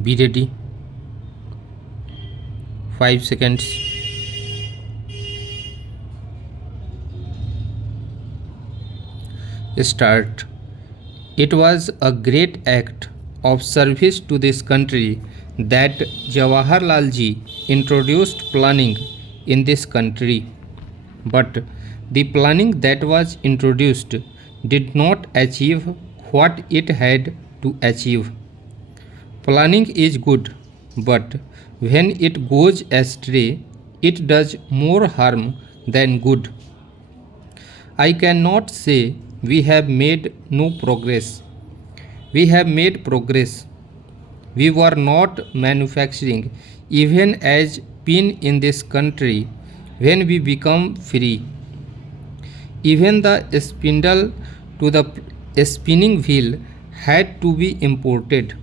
Be ready. 5 seconds. Start. It was a great act of service to this country that Jawaharlal ji introduced planning in this country. But the planning that was introduced did not achieve what it had to achieve. Planning is good, but when it goes astray, it does more harm than good. I cannot say we have made no progress. We have made progress. We were not manufacturing even as pin in this country when we become free. Even the spindle to the spinning wheel had to be imported.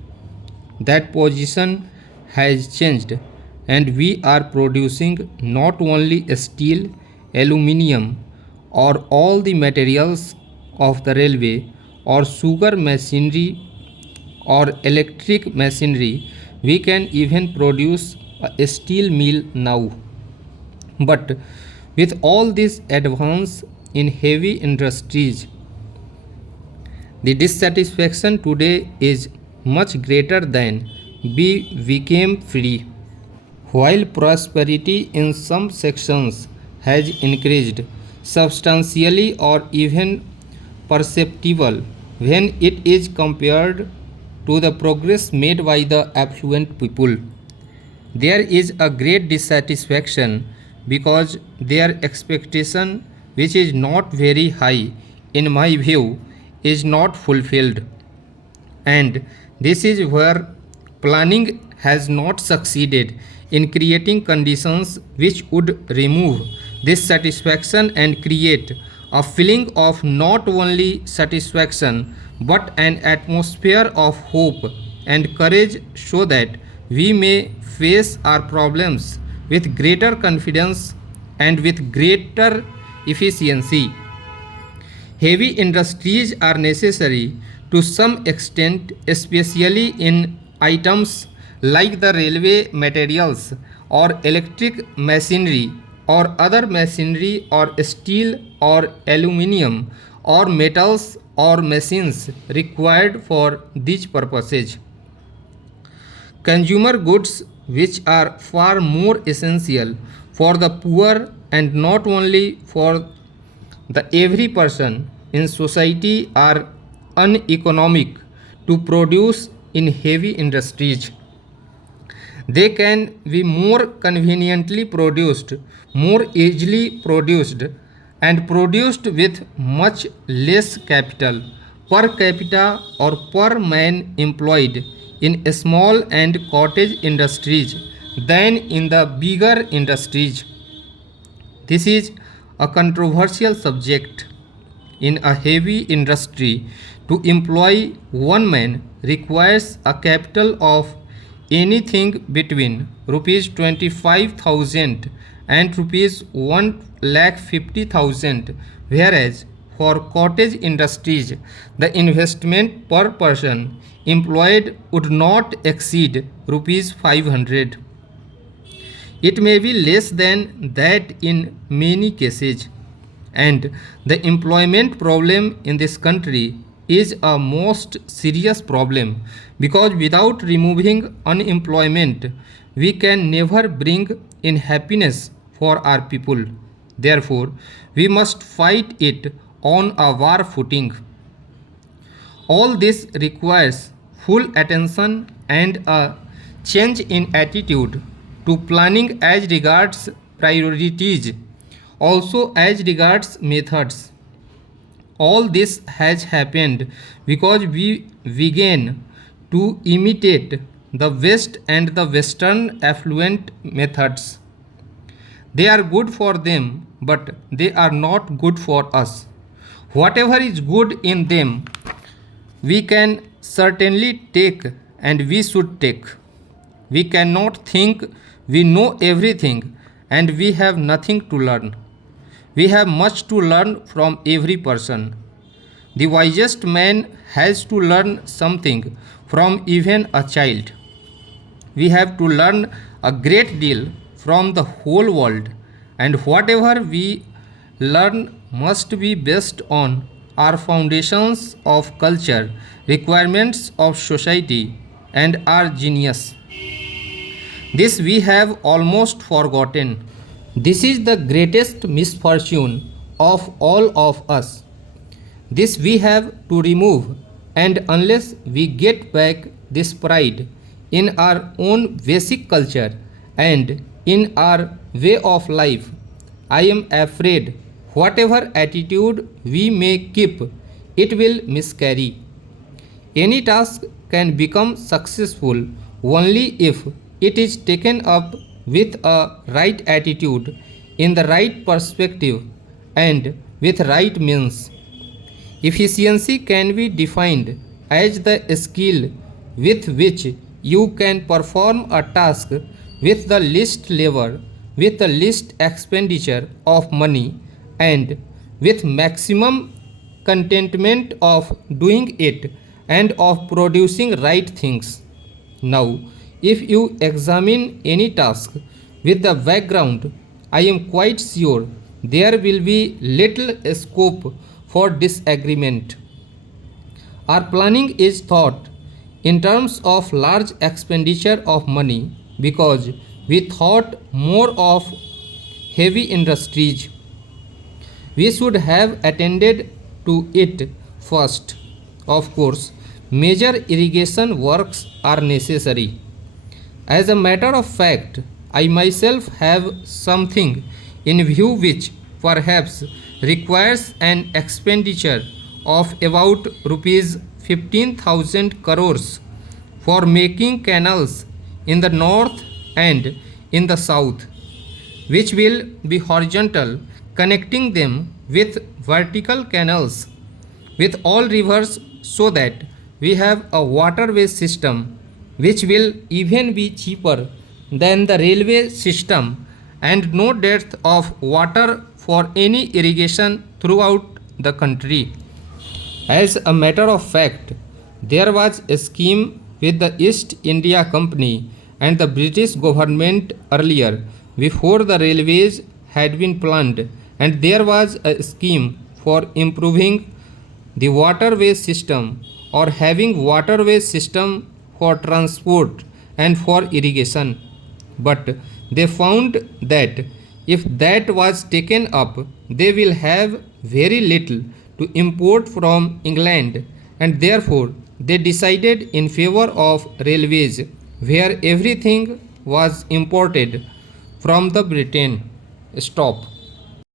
That position has changed, and we are producing not only steel, aluminium, or all the materials of the railway or sugar machinery or electric machinery. We can even produce a steel mill now. But with all this advance in heavy industries, the dissatisfaction today is much greater than we became free. While prosperity in some sections has increased substantially or even perceptible when it is compared to the progress made by the affluent people, there is a great dissatisfaction because their expectation, which is not very high in my view, is not fulfilled. And this is where planning has not succeeded in creating conditions which would remove this satisfaction and create a feeling of not only satisfaction but an atmosphere of hope and courage so that we may face our problems with greater confidence and with greater efficiency. Heavy industries are necessary to some extent, especially in items like the railway materials or electric machinery or other machinery or steel or aluminium or metals or machines required for these purposes. Consumer goods, which are far more essential for the poor and not only for the every person in society, are uneconomic to produce in heavy industries. They can be more conveniently produced, more easily produced, and produced with much less capital per capita or per man employed in small and cottage industries than in the bigger industries. This is a controversial subject. In a heavy industry, to employ one man requires a capital of anything between rupees 25,000 and rupees 1,50,000, whereas for cottage industries the investment per person employed would not exceed rupees 500. It may be less than that in many cases, and the employment problem in this country is a most serious problem because without removing unemployment we can never bring in happiness for our people. Therefore, we must fight it on a war footing. All this requires full attention and a change in attitude to planning as regards priorities, also as regards methods. All this has happened because we began to imitate the West and the Western affluent methods. They are good for them, but they are not good for us. Whatever is good in them, we can certainly take and we should take. We cannot think we know everything and we have nothing to learn. We have much to learn from every person. The wisest man has to learn something from even a child. We have to learn a great deal from the whole world, and whatever we learn must be based on our foundations of culture, requirements of society, and our genius. This we have almost forgotten. This is the greatest misfortune of all of us. This we have to remove, and unless we get back this pride in our own basic culture and in our way of life, I am afraid whatever attitude we may keep, it will miscarry. Any task can become successful only if it is taken up with a right attitude, in the right perspective, and with right means. Efficiency can be defined as the skill with which you can perform a task with the least labor, with the least expenditure of money, and with maximum contentment of doing it and of producing right things. Now, if you examine any task with the background, I am quite sure there will be little scope for disagreement. Our planning is thought in terms of large expenditure of money because we thought more of heavy industries. We should have attended to it first. Of course, major irrigation works are necessary. As a matter of fact, I myself have something in view which perhaps requires an expenditure of about rupees 15,000 crores for making canals in the north and in the south, which will be horizontal, connecting them with vertical canals with all rivers, so that we have a waterway system which will even be cheaper than the railway system, and no depth of water for any irrigation throughout the country. As a matter of fact, there was a scheme with the East India Company and the British government earlier, before the railways had been planned, and there was a scheme for improving the waterway system, or having waterway system for transport and for irrigation. But they found that if that was taken up, they will have very little to import from England, and therefore they decided in favor of railways, where everything was imported from the Britain. Stop.